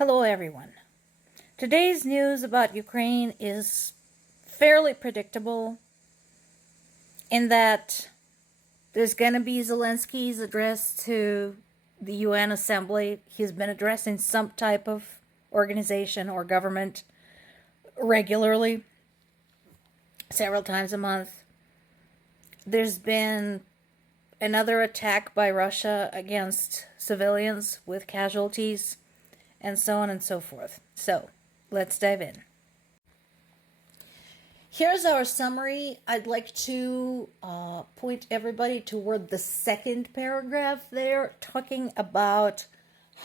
Hello, everyone. Today's news about Ukraine is fairly predictable in that there's going to be Zelensky's address to the UN Assembly. He's been addressing some type of organization or government regularly, several times a month. There's been another attack by Russia against civilians with casualties, and so on and so forth. So, let's dive in. Here's our summary. I'd like to point everybody toward the second paragraph there, talking about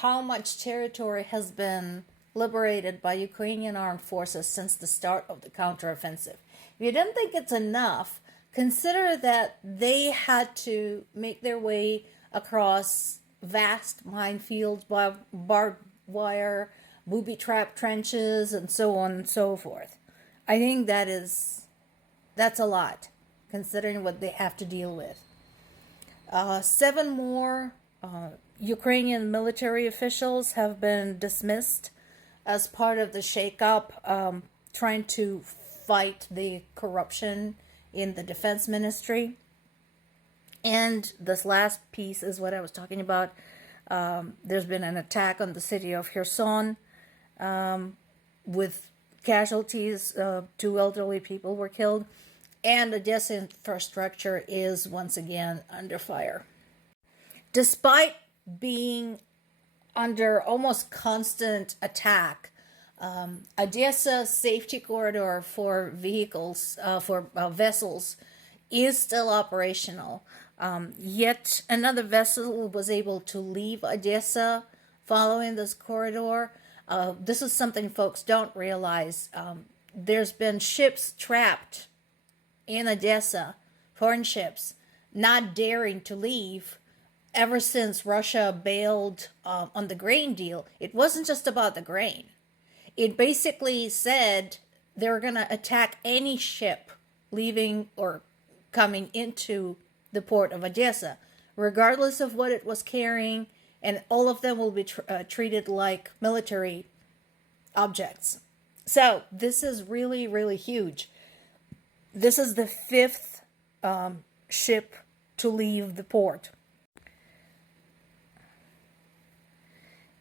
how much territory has been liberated by Ukrainian armed forces since the start of the counteroffensive. If you don't think it's enough, consider that they had to make their way across vast minefields, barbed wire, booby-trap trenches, and so on and so forth. I think that's a lot, considering what they have to deal with. 7 more Ukrainian military officials have been dismissed as part of the shakeup, trying to fight the corruption in the defense ministry. And this last piece is what I was talking about. There's been an attack on the city of Kherson with casualties. 2 elderly people were killed. And Odessa infrastructure is once again under fire. Despite being under almost constant attack, Odessa safety corridor for vehicles, for vessels, is still operational. Yet another vessel was able to leave Odessa following this corridor. This is something folks don't realize. There's been ships trapped in Odessa, foreign ships, not daring to leave ever since Russia bailed on the grain deal. It wasn't just about the grain. It basically said they were going to attack any ship leaving or coming into the port of Odessa, regardless of what it was carrying, and all of them will be treated like military objects. So this is really, really huge. This is the 5th ship to leave the port.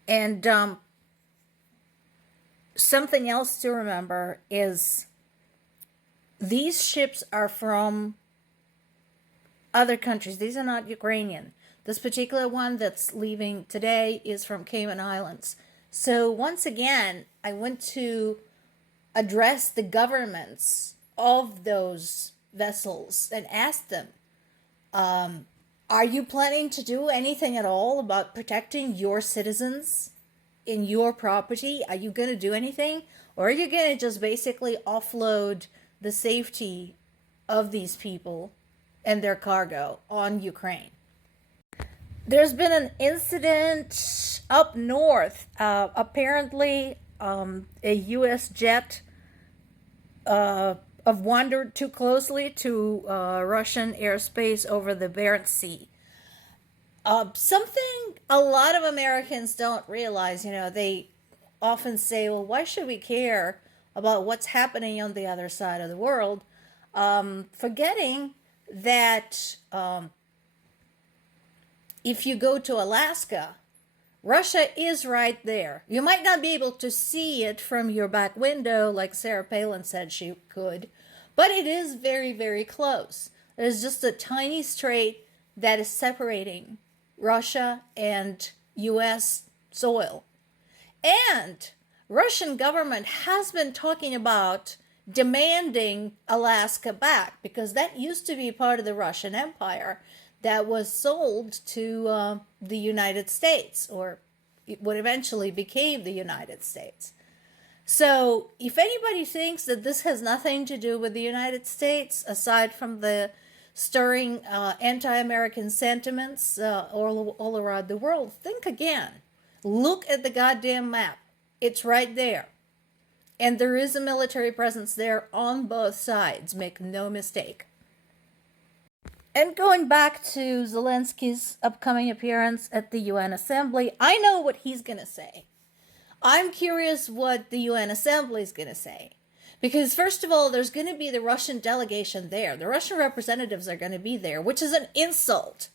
And something else to remember is these ships are from other countries. These are not Ukrainian. This particular one that's leaving today is from Cayman Islands. So once again, I want to address the governments of those vessels and ask them, are you planning to do anything at all about protecting your citizens in your property? Are you going to do anything? Or are you going to just basically offload the safety of these people and their cargo on Ukraine? There's been an incident up north. Apparently, a U.S. jet wandered too closely to Russian airspace over the Barents Sea. Something a lot of Americans don't realize, they often say, well, why should we care about what's happening on the other side of the world? Forgetting that if you go to Alaska, Russia is right there. You might not be able to see it from your back window like Sarah Palin said she could, but it is very, very close. There's just a tiny strait that is separating Russia and U.S. soil. And Russian government has been talking about demanding Alaska back, because that used to be part of the Russian Empire that was sold to the United States, or what eventually became the United States. So if anybody thinks that this has nothing to do with the United States, aside from the stirring anti-American sentiments all around the world, think again. Look at the goddamn map. It's right there. And there is a military presence there on both sides. Make no mistake. And going back to Zelensky's upcoming appearance at the UN Assembly, I know what he's going to say. I'm curious what the UN Assembly is going to say. Because, first of all, there's going to be the Russian delegation there. The Russian representatives are going to be there, which is an insult.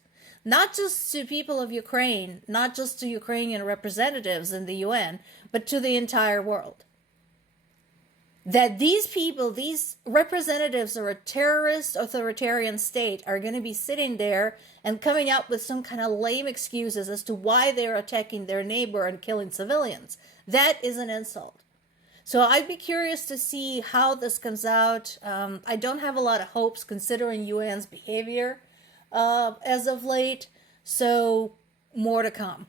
Not just to people of Ukraine, not just to Ukrainian representatives in the UN, but to the entire world. That these people, these representatives of a terrorist authoritarian state are going to be sitting there and coming up with some kind of lame excuses as to why they're attacking their neighbor and killing civilians. That is an insult. So I'd be curious to see how this comes out. I don't have a lot of hopes considering UN's behavior as of late. So more to come.